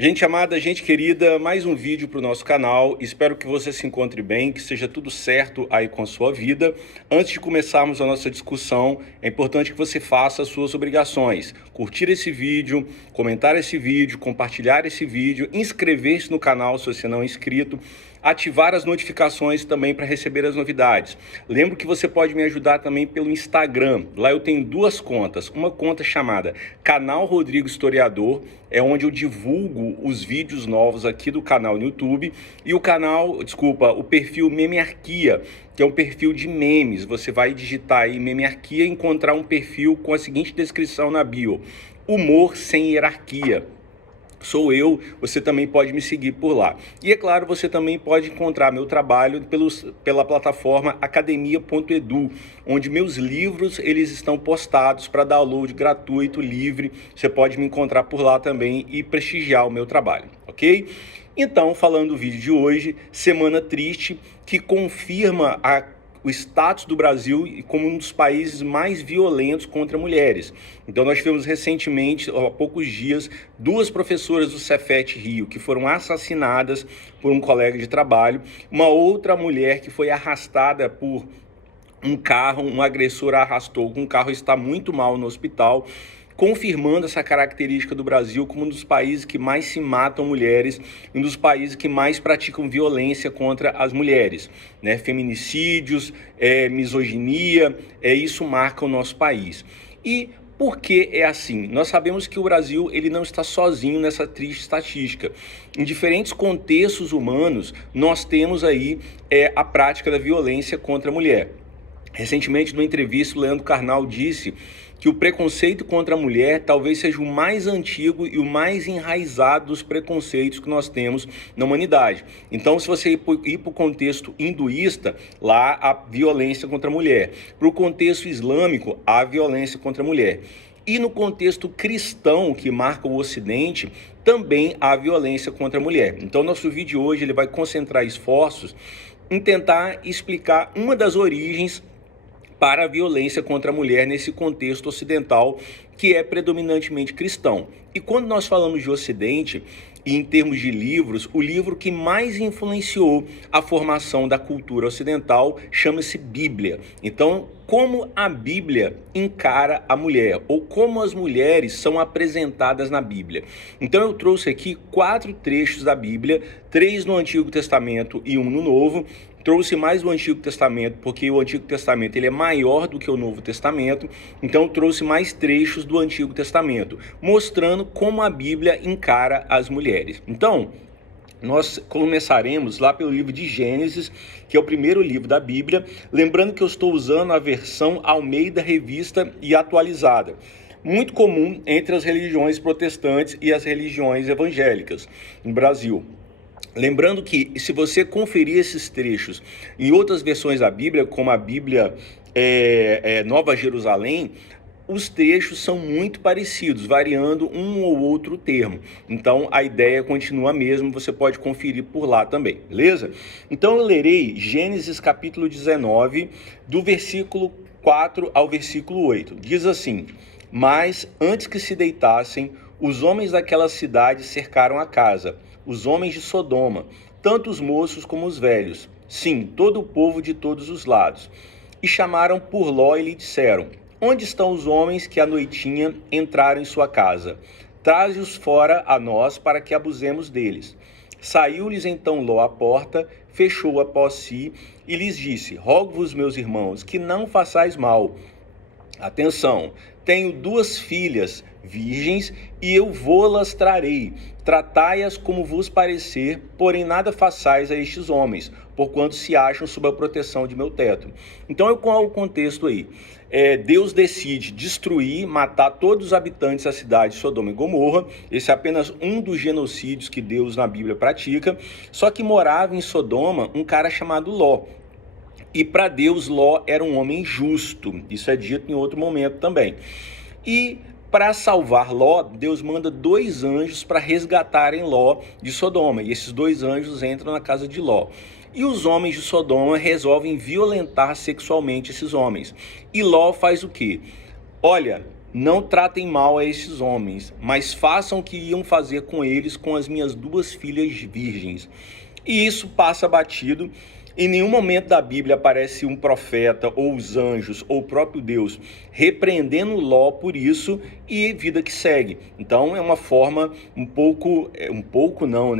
Gente amada, gente querida, mais um vídeo para o nosso canal. Espero que você se encontre bem, que seja tudo certo aí com a sua vida. Antes de começarmos a nossa discussão, é importante que você faça as suas obrigações. Curtir esse vídeo, comentar esse vídeo, compartilhar esse vídeo, inscrever-se no canal se você não é inscrito, ativar as notificações também para receber as novidades. Lembro que você pode me ajudar também pelo Instagram. Lá eu tenho duas contas. Uma conta chamada Canal Rodrigo Historiador, é onde eu divulgo os vídeos novos aqui do canal no YouTube, e o perfil Memearquia, que é um perfil de memes. Você vai digitar aí Memearquia e encontrar um perfil com a seguinte descrição na bio: humor sem hierarquia. Sou eu, você também pode me seguir por lá. E é claro, você também pode encontrar meu trabalho pela plataforma academia.edu, onde meus livros eles estão postados para download gratuito, livre. Você pode me encontrar por lá também e prestigiar o meu trabalho, ok? Então, falando do vídeo de hoje, semana triste que confirma o status do Brasil como um dos países mais violentos contra mulheres. Então nós tivemos recentemente, há poucos dias, duas professoras do Cefet Rio que foram assassinadas por um colega de trabalho, uma outra mulher que foi arrastada por um carro, um agressor a arrastou com um carro, está muito mal no hospital, confirmando essa característica do Brasil como um dos países que mais se matam mulheres, um dos países que mais praticam violência contra as mulheres, né? Feminicídios, misoginia, isso marca o nosso país. E por que é assim? Nós sabemos que o Brasil ele não está sozinho nessa triste estatística. Em diferentes contextos humanos, nós temos aí a prática da violência contra a mulher. Recentemente, numa entrevista, o Leandro Carnal disse que o preconceito contra a mulher talvez seja o mais antigo e o mais enraizado dos preconceitos que nós temos na humanidade. Então, se você ir para o contexto hinduísta, lá há violência contra a mulher. Para o contexto islâmico, há violência contra a mulher. E no contexto cristão, que marca o Ocidente, também há violência contra a mulher. Então, nosso vídeo de hoje ele vai concentrar esforços em tentar explicar uma das origens para a violência contra a mulher nesse contexto ocidental que é predominantemente cristão. E quando nós falamos de Ocidente, e em termos de livros, o livro que mais influenciou a formação da cultura ocidental chama-se Bíblia. Então, como a Bíblia encara a mulher, ou como as mulheres são apresentadas na Bíblia. Então eu trouxe aqui 4 trechos da Bíblia, 3 no Antigo Testamento e 1 no Novo. Trouxe mais o Antigo Testamento, porque o Antigo Testamento ele é maior do que o Novo Testamento, então trouxe mais trechos do Antigo Testamento, mostrando como a Bíblia encara as mulheres. Então, nós começaremos lá pelo livro de Gênesis, que é o primeiro livro da Bíblia, lembrando que eu estou usando a versão Almeida Revista e Atualizada, muito comum entre as religiões protestantes e as religiões evangélicas no Brasil. Lembrando que, se você conferir esses trechos em outras versões da Bíblia, como a Bíblia Nova Jerusalém, os trechos são muito parecidos, variando um ou outro termo. Então, a ideia continua a mesma, você pode conferir por lá também, beleza? Então, eu lerei Gênesis capítulo 19, do versículo 4 ao versículo 8. Diz assim: mas, antes que se deitassem, os homens daquela cidade cercaram a casa, os homens de Sodoma, tanto os moços como os velhos, sim, todo o povo de todos os lados. E chamaram por Ló e lhe disseram: onde estão os homens que à noitinha entraram em sua casa? Traze-os fora a nós para que abusemos deles. Saiu-lhes então Ló à porta, fechou após si e lhes disse: rogo-vos, meus irmãos, que não façais mal. Atenção, tenho 2 filhas virgens e eu vô-las trarei. Tratai-as como vos parecer, porém nada façais a estes homens, porquanto se acham sob a proteção de meu teto. Então, qual é o contexto aí? Deus decide destruir, matar todos os habitantes da cidade de Sodoma e Gomorra. Esse é apenas um dos genocídios que Deus na Bíblia pratica. Só que morava em Sodoma um cara chamado Ló. E para Deus, Ló era um homem justo. Isso é dito em outro momento também. E para salvar Ló, Deus manda 2 anjos para resgatarem Ló de Sodoma. E esses 2 anjos entram na casa de Ló. E os homens de Sodoma resolvem violentar sexualmente esses homens. E Ló faz o quê? Olha, não tratem mal a esses homens, mas façam o que iam fazer com eles com as minhas 2 filhas virgens. E isso passa batido. Em nenhum momento da Bíblia aparece um profeta, ou os anjos, ou o próprio Deus repreendendo Ló por isso, e vida que segue. Então é uma forma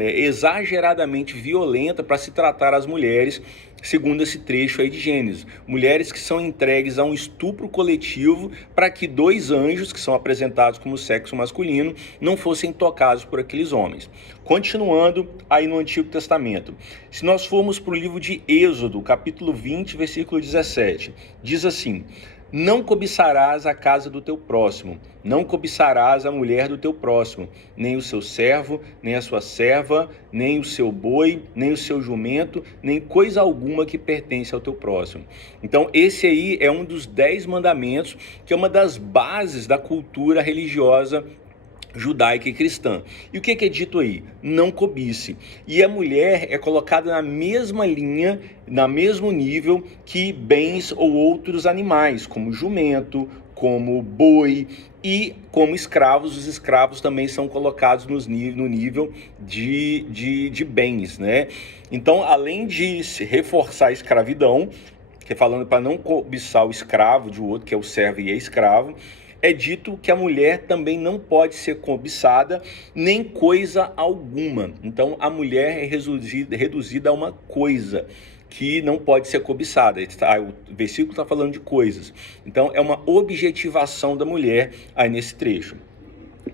exageradamente violenta para se tratar as mulheres, segundo esse trecho aí de Gênesis. Mulheres que são entregues a um estupro coletivo para que 2 anjos, que são apresentados como sexo masculino, não fossem tocados por aqueles homens. Continuando aí no Antigo Testamento, se nós formos para o livro de Êxodo, capítulo 20, versículo 17, diz assim: não cobiçarás a casa do teu próximo, não cobiçarás a mulher do teu próximo, nem o seu servo, nem a sua serva, nem o seu boi, nem o seu jumento, nem coisa alguma que pertence ao teu próximo. Então esse aí é um dos 10 mandamentos, que é uma das bases da cultura religiosa judaica e cristã. E o que é dito aí? Não cobice. E a mulher é colocada na mesma linha, no mesmo nível que bens ou outros animais, como jumento, como boi e como escravos. Os escravos também são colocados no nível de bens, né? Então, além de se reforçar a escravidão, que é falando para não cobiçar o escravo de outro, que é o servo e é escravo, é dito que a mulher também não pode ser cobiçada, nem coisa alguma. Então a mulher é reduzida a uma coisa que não pode ser cobiçada. O versículo está falando de coisas. Então é uma objetivação da mulher aí nesse trecho.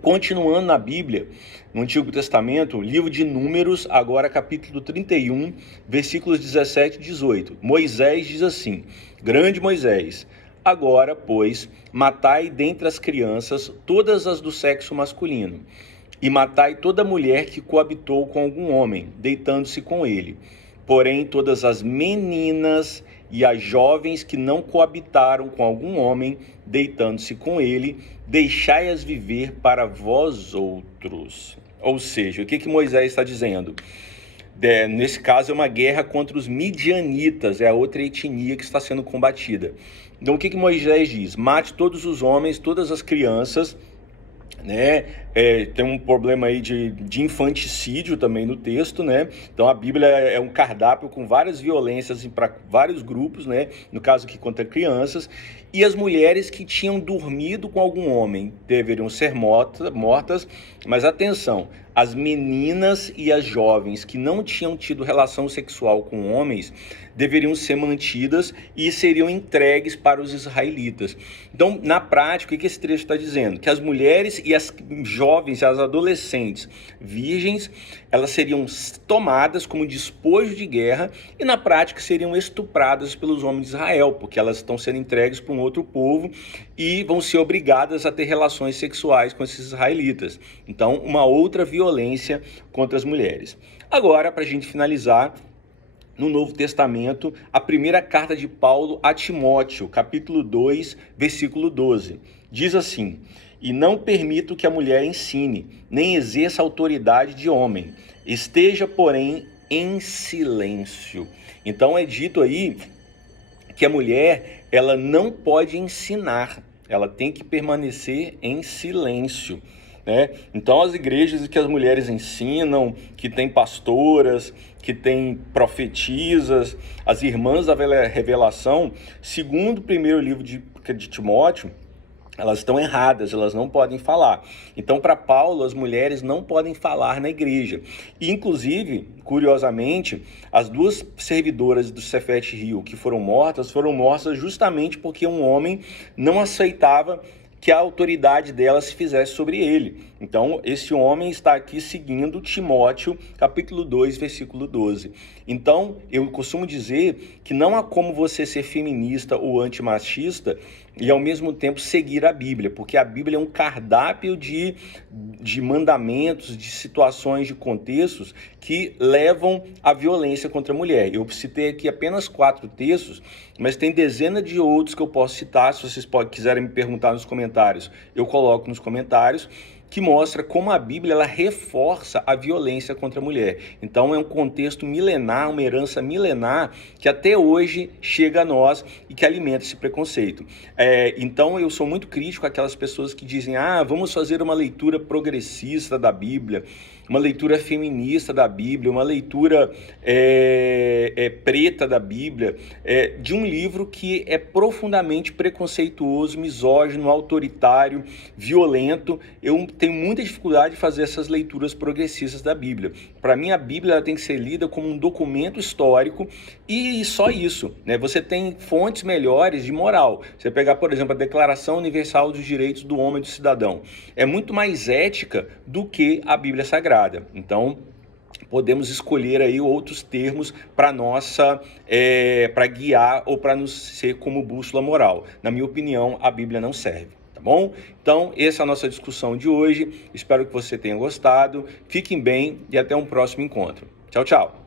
Continuando na Bíblia, no Antigo Testamento, livro de Números, agora capítulo 31, versículos 17 e 18. Moisés diz assim: grande Moisés, agora, pois, matai dentre as crianças todas as do sexo masculino, e matai toda mulher que coabitou com algum homem, deitando-se com ele. Porém, todas as meninas e as jovens que não coabitaram com algum homem, deitando-se com ele, deixai-as viver para vós outros. Ou seja, o que Moisés está dizendo? Nesse caso é uma guerra contra os midianitas, é a outra etnia que está sendo combatida. Então o que Moisés diz? Mate todos os homens, todas as crianças, né? Tem um problema aí de infanticídio também no texto, né? Então a Bíblia é um cardápio com várias violências para vários grupos, né? No caso aqui contra crianças. E as mulheres que tinham dormido com algum homem deveriam ser mortas, mas atenção, as meninas e as jovens que não tinham tido relação sexual com homens deveriam ser mantidas e seriam entregues para os israelitas. Então, na prática, o que esse trecho está dizendo? Que as mulheres e as jovens, as adolescentes virgens, elas seriam tomadas como despojo de guerra e, na prática, seriam estupradas pelos homens de Israel, porque elas estão sendo entregues para um outro povo e vão ser obrigadas a ter relações sexuais com esses israelitas. Então, uma outra violência contra as mulheres. Agora, para a gente finalizar, no Novo Testamento, a primeira carta de Paulo a Timóteo, capítulo 2, versículo 12. Diz assim: e não permito que a mulher ensine, nem exerça autoridade de homem. Esteja, porém, em silêncio. Então é dito aí que a mulher, ela não pode ensinar, ela tem que permanecer em silêncio, né? Então as igrejas que as mulheres ensinam, que tem pastoras, que tem profetisas, as irmãs da revelação, segundo o primeiro livro de Timóteo, elas estão erradas, elas não podem falar. Então, para Paulo, as mulheres não podem falar na igreja. E, inclusive, curiosamente, as 2 servidoras do Cefete Rio que foram mortas justamente porque um homem não aceitava que a autoridade dela se fizesse sobre ele. Então, esse homem está aqui seguindo Timóteo, capítulo 2, versículo 12. Então, eu costumo dizer que não há como você ser feminista ou antimachista e, ao mesmo tempo, seguir a Bíblia, porque a Bíblia é um cardápio de mandamentos, de situações, de contextos que levam à violência contra a mulher. Eu citei aqui apenas 4 textos, mas tem dezenas de outros que eu posso citar. Se vocês quiserem me perguntar nos comentários, eu coloco nos comentários, que mostra como a Bíblia ela reforça a violência contra a mulher. Então é um contexto milenar, uma herança milenar que até hoje chega a nós e que alimenta esse preconceito. Então eu sou muito crítico àquelas pessoas que dizem, vamos fazer uma leitura progressista da Bíblia, uma leitura feminista da Bíblia, uma leitura preta da Bíblia, de um livro que é profundamente preconceituoso, misógino, autoritário, violento. Eu tenho muita dificuldade de fazer essas leituras progressistas da Bíblia. Para mim, a Bíblia ela tem que ser lida como um documento histórico e só isso, né? Você tem fontes melhores de moral. Você pegar, por exemplo, a Declaração Universal dos Direitos do Homem e do Cidadão. É muito mais ética do que a Bíblia Sagrada. Então, podemos escolher aí outros termos para para guiar ou para nos ser como bússola moral. Na minha opinião, a Bíblia não serve. Tá bom? Então, essa é a nossa discussão de hoje. Espero que você tenha gostado. Fiquem bem e até um próximo encontro. Tchau, tchau.